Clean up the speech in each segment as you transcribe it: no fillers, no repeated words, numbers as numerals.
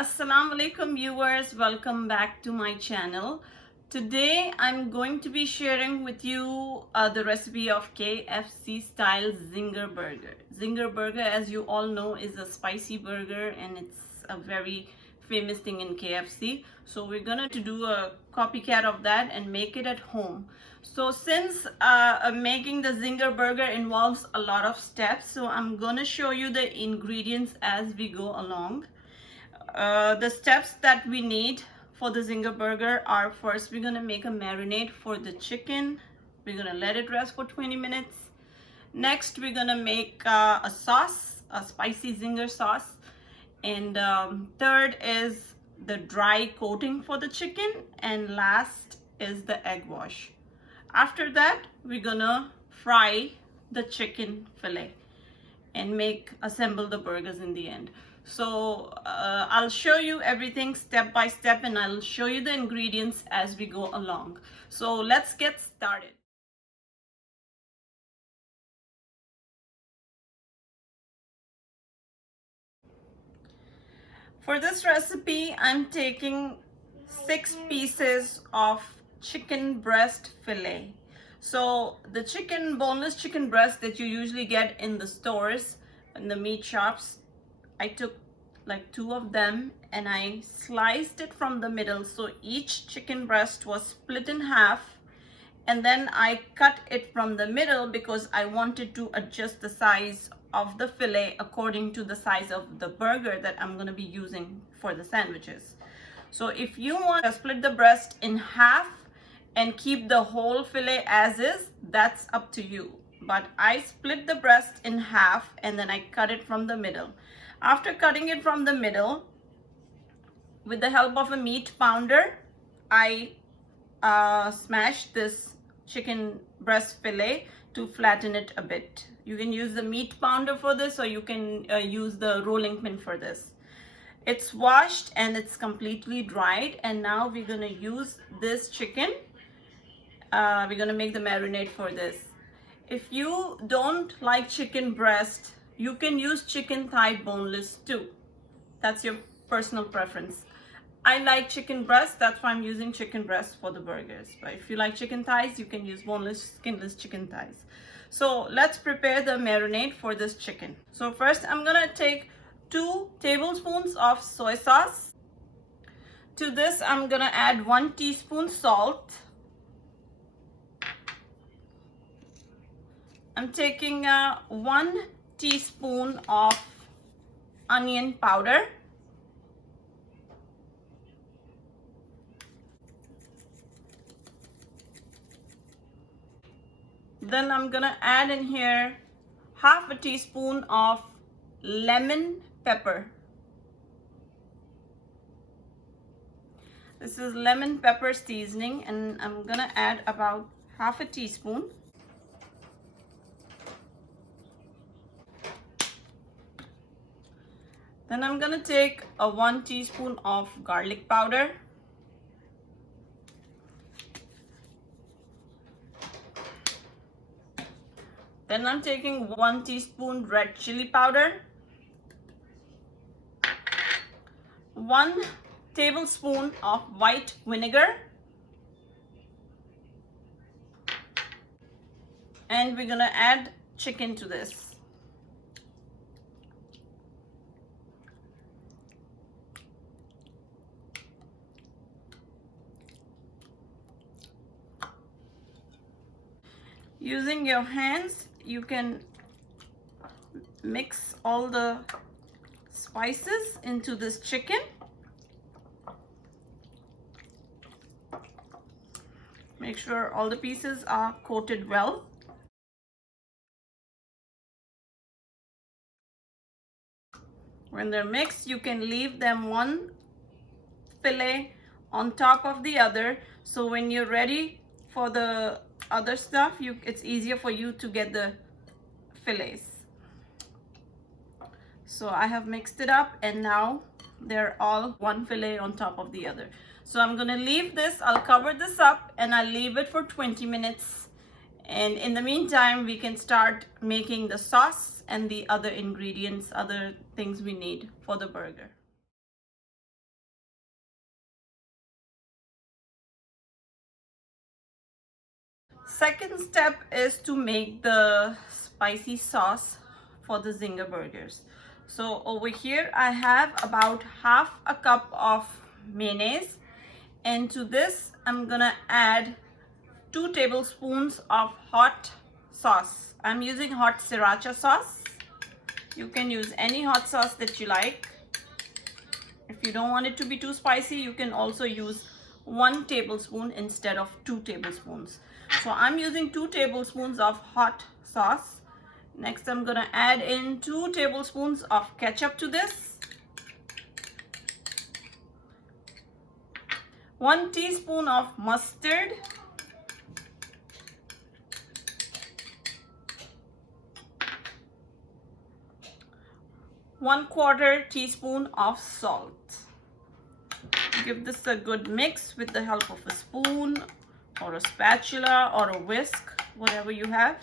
Assalamu alaikum viewers, welcome back to my channel. Today I'm going to be sharing with you the recipe of KFC style Zinger burger. Zinger burger, as you all know, is a spicy burger and it's a very famous thing in KFC. So we're gonna do a copycat of that and make it at home. So since making the Zinger burger involves a lot of steps, so I'm gonna show you the ingredients as we go along. The steps that we need for the Zinger burger are: first we're gonna make a marinade for the chicken. We're gonna let it rest for 20 minutes. Next we're gonna make a sauce, a spicy Zinger sauce. And third is the dry coating for the chicken, and last is the egg wash. After that we're gonna fry the chicken fillet and assemble the burgers in the end. So I'll show you everything step by step, and I'll show you the ingredients as we go along. So let's get started. For this recipe, I'm taking 6 pieces of chicken breast fillet. So the boneless chicken breast that you usually get in the stores, in the meat shops, I took like 2 of them and I sliced it from the middle. So each chicken breast was split in half, and then I cut it from the middle because I wanted to adjust the size of the fillet according to the size of the burger that I'm going to be using for the sandwiches. So if you want to split the breast in half and keep the whole fillet as is, that's up to you. But I split the breast in half and then I cut it from the middle. After cutting it from the middle, with the help of a meat pounder, I smashed this chicken breast fillet to flatten it a bit. You can use the meat pounder for this, or you can use the rolling pin for this. It's washed and it's completely dried, and now we're gonna use this chicken. We're gonna make the marinade for this. If you don't like chicken breast, you can use chicken thigh boneless too. That's your personal preference. I like chicken breast, that's why I'm using chicken breast for the burgers. But if you like chicken thighs, you can use boneless, skinless chicken thighs. So let's prepare the marinade for this chicken. So first I'm gonna take 2 tablespoons of soy sauce. To this I'm gonna add 1 teaspoon salt. I'm taking 1 teaspoon of onion powder. Then I'm gonna add in here half a teaspoon of lemon pepper. This is lemon pepper seasoning, and I'm gonna add about half a teaspoon. Then I'm gonna take a 1 teaspoon of garlic powder. Then I'm taking 1 teaspoon red chili powder, 1 tablespoon of white vinegar, and we're gonna add chicken to this. Using your hands, you can mix all the spices into this chicken. Make sure all the pieces are coated well. When they're mixed, you can leave them one fillet on top of the other. So when you're ready for the other stuff, it's easier for you to get the fillets. So I have mixed it up, and now they're all one fillet on top of the other. So I'm gonna leave this, I'll cover this up and I'll leave it for 20 minutes. And in the meantime, we can start making the sauce and the other ingredients, other things we need for the burger. Second step is to make the spicy sauce for the Zinger burgers. So over here I have about half a cup of mayonnaise, and to this I'm gonna add 2 tablespoons of hot sauce. I'm using hot sriracha sauce. You can use any hot sauce that you like. If you don't want it to be too spicy, you can also use 1 tablespoon instead of 2 tablespoons. So I'm using 2 tablespoons of hot sauce. Next, I'm gonna add in 2 tablespoons of ketchup to this. 1 teaspoon of mustard. 1/4 teaspoon of salt. Give this a good mix with the help of a spoon or a spatula or a whisk, whatever you have.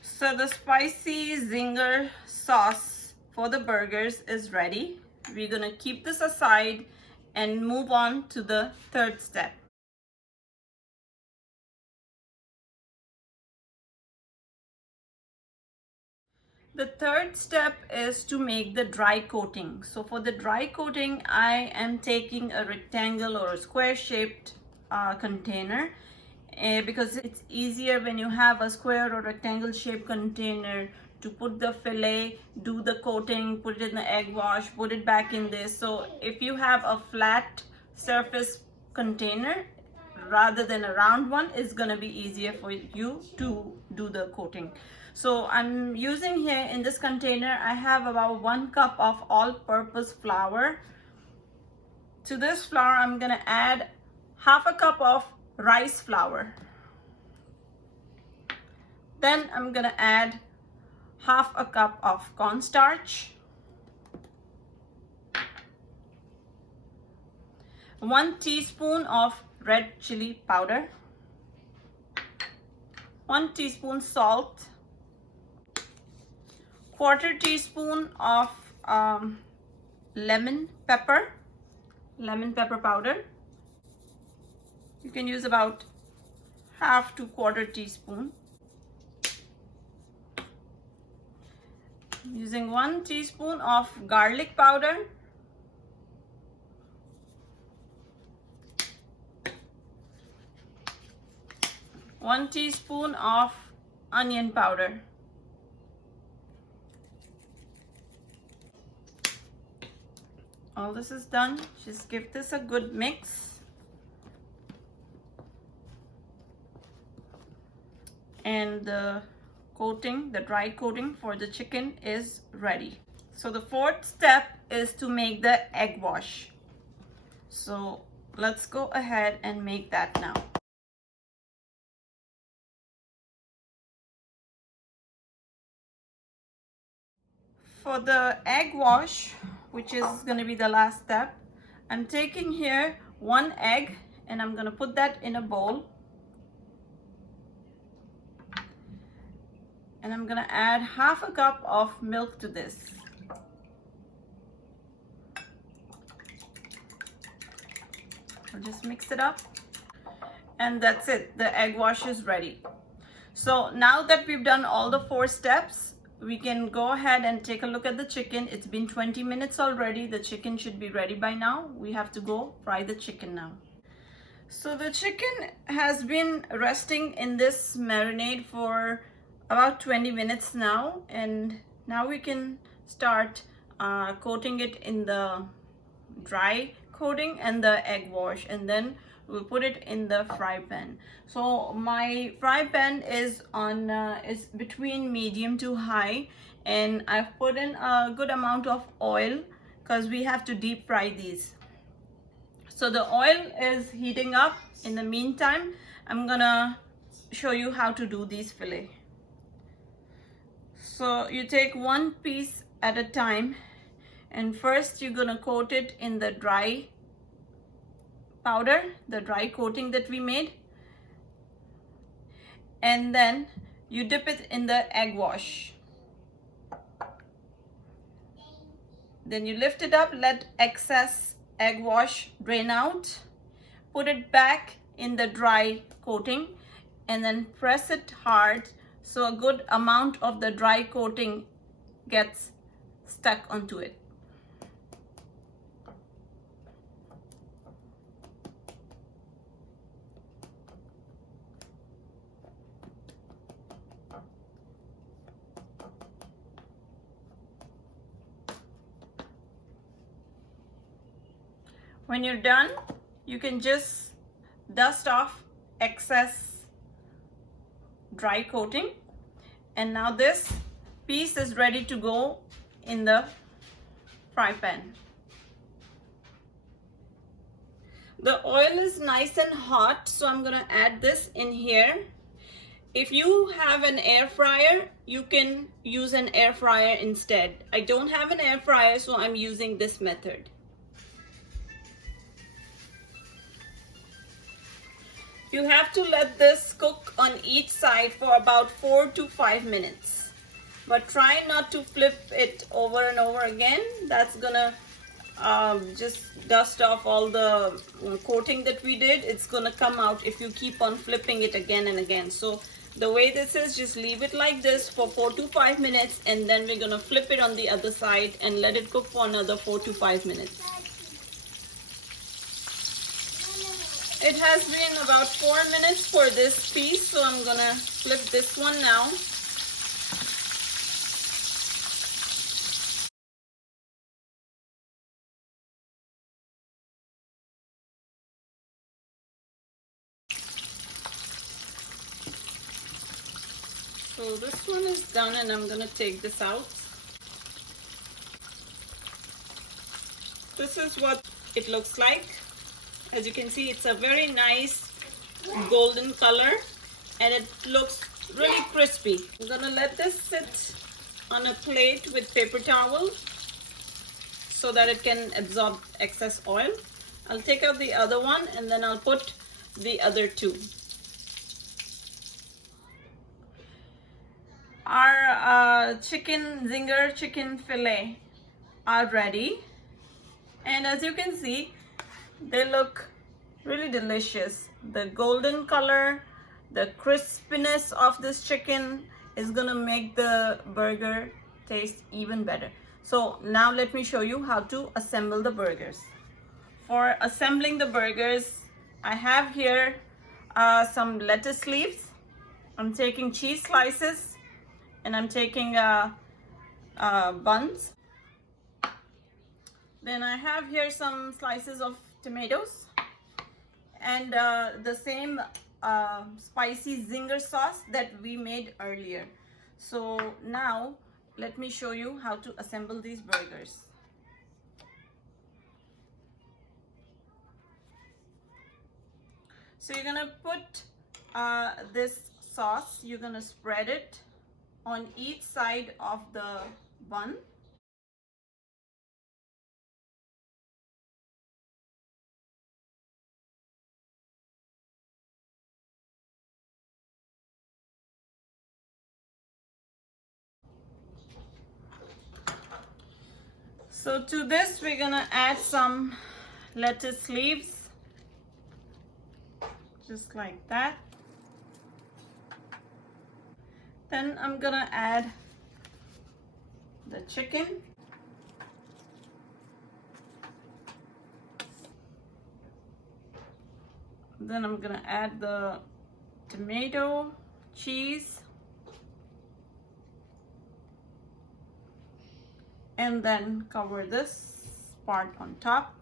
So the spicy Zinger sauce for the burgers is ready. We're gonna keep this aside and move on to the third step. The third step is to make the dry coating. So for the dry coating, I am taking a rectangle or a square shaped container because it's easier when you have a square or rectangle shaped container to put the fillet, do the coating, put it in the egg wash, put it back in this. So if you have a flat surface container rather than a round one, it's gonna be easier for you to do the coating. So I'm using here in this container, I have about 1 cup of all-purpose flour. To this flour, I'm gonna add half a cup of rice flour. Then I'm gonna add half a cup of cornstarch, 1 teaspoon of red chili powder, 1 teaspoon salt, 1/4 teaspoon of lemon pepper powder. You can use about half to 1/4 teaspoon. Using 1 teaspoon of garlic powder, 1 teaspoon of onion powder. All this is done. Just give this a good mix. And the coating, the dry coating for the chicken is ready. So the fourth step is to make the egg wash. So let's go ahead and make that now. For the egg wash, which is going to be the last step, I'm taking here 1 egg and I'm going to put that in a bowl. And I'm going to add half a cup of milk to this. I'll just mix it up. And that's it. The egg wash is ready. So now that we've done all the 4 steps, we can go ahead and take a look at the chicken. It's been 20 minutes already. The chicken should be ready by now. We have to go fry the chicken now. So the chicken has been resting in this marinade for about 20 minutes now, and now we can start coating it in the dry coating and the egg wash, and then we'll put it in the fry pan. So my fry pan is on is between medium to high, and I've put in a good amount of oil because we have to deep fry these. So the oil is heating up. In the meantime, I'm gonna show you how to do these fillet. So you take 1 piece at a time, and first you're gonna coat it in the dry powder, the dry coating that we made, and then you dip it in the egg wash. Then you lift it up, let excess egg wash drain out, put it back in the dry coating, and then press it hard so a good amount of the dry coating gets stuck onto it. When you're done, you can just dust off excess dry coating, and now this piece is ready to go in the fry pan. The oil is nice and hot, so I'm gonna add this in here. If you have an air fryer, you can use an air fryer instead. I don't have an air fryer, so I'm using this method. You have to let this cook on each side for about 4 to 5 minutes. But try not to flip it over and over again. That's gonna just dust off all the coating that we did. It's gonna come out if you keep on flipping it again and again. So the way this is, just leave it like this for 4 to 5 minutes, and then we're gonna flip it on the other side and let it cook for another 4 to 5 minutes. It has been about 4 minutes for this piece, so I'm gonna flip this one now. So this one is done, and I'm gonna take this out. This is what it looks like. As you can see, it's a very nice golden color, and it looks really crispy. I'm gonna let this sit on a plate with paper towel so that it can absorb excess oil. I'll take out the other one, and then I'll put the other two. Our Zinger chicken fillet are ready, and as you can see, they look really delicious. The golden color, the crispiness of this chicken is gonna make the burger taste even better. So now let me show you how to assemble the burgers. For assembling the burgers, I have here some lettuce leaves. I'm taking cheese slices, and I'm taking buns. Then I have here some slices of tomatoes, and the same spicy Zinger sauce that we made earlier. So now let me show you how to assemble these burgers. So you're gonna put this sauce, you're gonna spread it on each side of the bun. So to this, we're gonna add some lettuce leaves, just like that. Then I'm gonna add the chicken. Then I'm gonna add the tomato, cheese, and then cover this part on top.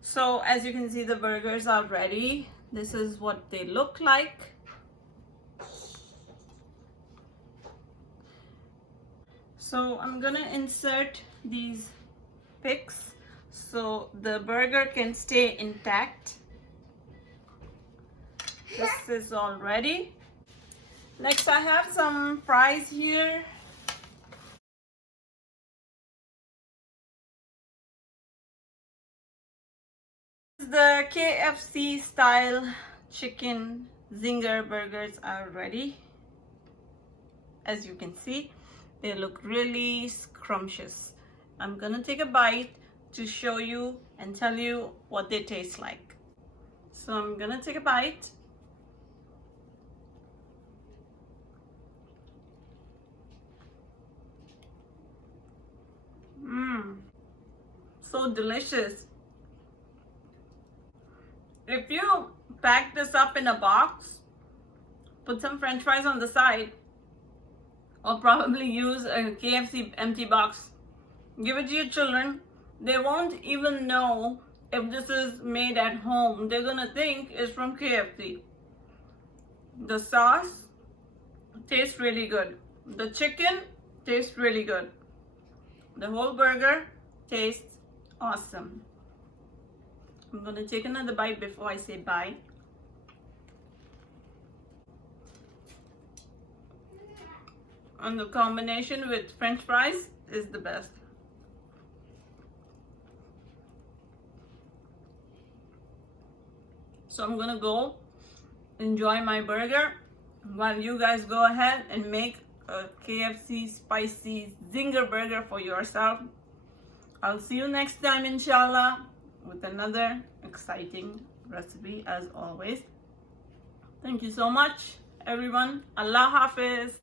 So as you can see, the burgers are ready. This is what they look like. So I'm gonna insert these picks so the burger can stay intact. This is all ready. Next, I have some fries here. This is the KFC style chicken Zinger burgers are ready. As you can see, they look really scrumptious. I'm gonna take a bite to show you and tell you what they taste like. So I'm gonna take a bite. So delicious. If you pack this up in a box, put some french fries on the side, or probably use a KFC empty box, give it to your children. They won't even know if this is made at home. They're gonna think it's from KFC. The sauce tastes really good. The chicken tastes really good. The whole burger tastes awesome. I'm gonna take another bite before I say bye. And the combination with french fries is the best. So I'm gonna go enjoy my burger while you guys go ahead and make a KFC spicy Zinger burger for yourself. I'll see you next time, inshallah, with another exciting recipe as always. Thank you so much, everyone. Allah Hafiz.